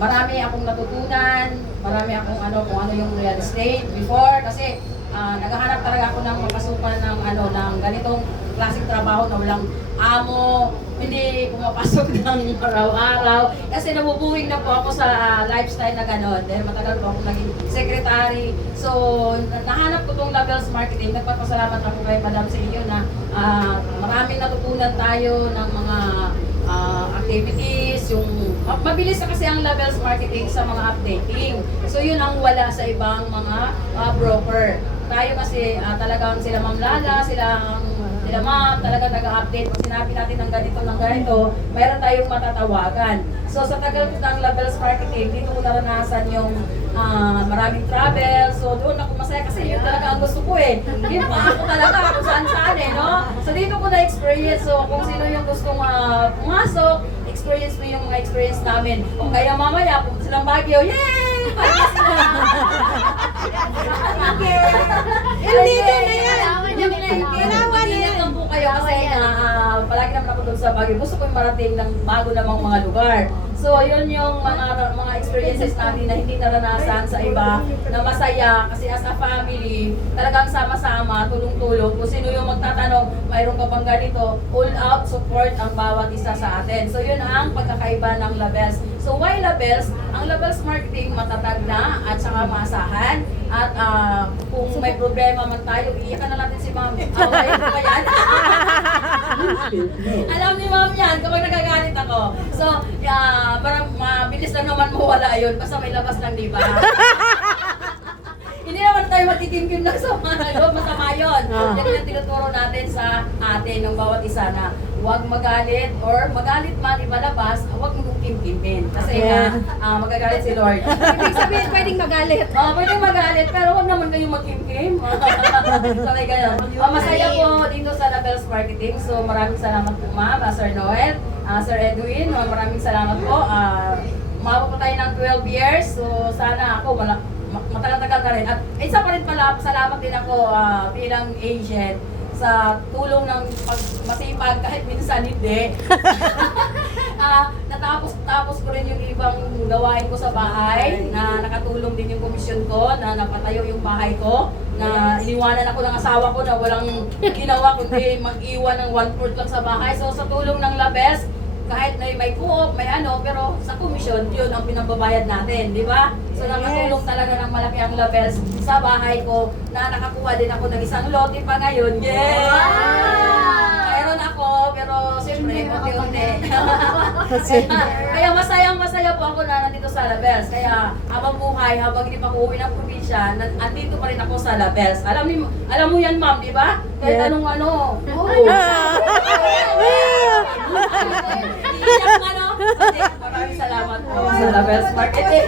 marami akong natutunan, marami akong kung ano yung real estate before kasi naghahanap talaga ako ng mapasukan ng ng ganitong klaseng trabaho na walang amo, hindi pumapasok ng araw-araw kasi nabubuwing na po ako sa lifestyle na gano'n dahil matagal po ako naging secretary. So, nahanap ko tong Levels Marketing. Nagpapasalamat ako kay Madam Silio na maraming natutunan tayo ng mga activities, yung mabilis na kasi ang Levels Marketing sa mga updating. So, yun ang wala sa ibang mga broker. Tayo kasi talagang sila Ma'am Lala, sila Ma'am, talagang nag-update. Pag sinabi natin ng ganito, mayroon tayong matatawagan. So sa tagal ko ng Levels Marketing, dito ko naranasan yung maraming travel. So doon ako masaya kasi yun talaga ang gusto ko eh. Hindi pa ako talaga kung saan-saan eh, no? So dito ko na-experience. So kung sino yung gustong pumasok, experience mo yung mga experience namin. O kaya mamaya, pumunta silang Baguio, yay! Hindi na yan! Kailangan na yan po kayo kasi palagi naman ako doon sa Baguio. Gusto ko yung marating ng bago namang mga lugar. So, yun yung mga experiences natin na hindi naranasan sa iba na masaya kasi as a family, talagang sama-sama, tulong-tulong. Kung sino yung magtatanong, mayroon ka bang ganito, all out support ang bawat isa sa atin. So, yun ang pagkakaiba ng Levels. So, why Levels? Ang Levels Marketing matatag na at saka maasahan. At kung may problema man tayo, iyakan na natin si Ma'am. Awayin ko ba yan? Alam ni Ma'am yan kapag nagagalit ako. So, parang mabilis lang naman mawala yun basta may labas lang, di ba? Hindi naman tayo magkikimkim ng sama na yun, masama yun. Yan yung tinuturo natin sa atin ng bawat isa na huwag magalit or magalit man ibalabas, huwag mong kimkimin. Kasi magagalit si Lord. Ibig sabihin, pwedeng magalit. Pwedeng magalit, pero huwag naman kayong magkimkim. So may ganun. Masaya po dito sa Levels Marketing. So maraming salamat po Ma'am, Sir Noel, Sir Edwin, maraming salamat po. Umabot po tayo ng 12 years. So sana ako matagal-tagal na rin. At isa pa rin pala, salamat din ako bilang agent sa tulong ng masipag kahit minsan hindi. Natapos ko rin yung ibang gawain ko sa bahay na nakatulong din yung komisyon ko na napatayo yung bahay ko na iniwanan ako ng asawa ko na walang ginawa kundi mag-iwan ng 1/4 lang sa bahay. So sa tulong ng Labes, kahit may co-op, may pero sa komisyon, yun ang pinababayad natin, di ba? So nakatulong talaga ng malaki ang Labels sa bahay ko na nakakuha din ako ng isang lote pa ngayon. Yes! Mayroon ako, pero siyempre, unti-unti. Kaya masaya po ako na nandito sa Labels. Kaya habang buhay, habang hindi pa ko uwi ng probinsya, andito pa rin ako sa Labels. Alam mo yan, Ma'am, di ba? Kahit anong Maraming salamat po sa Levels Marketing.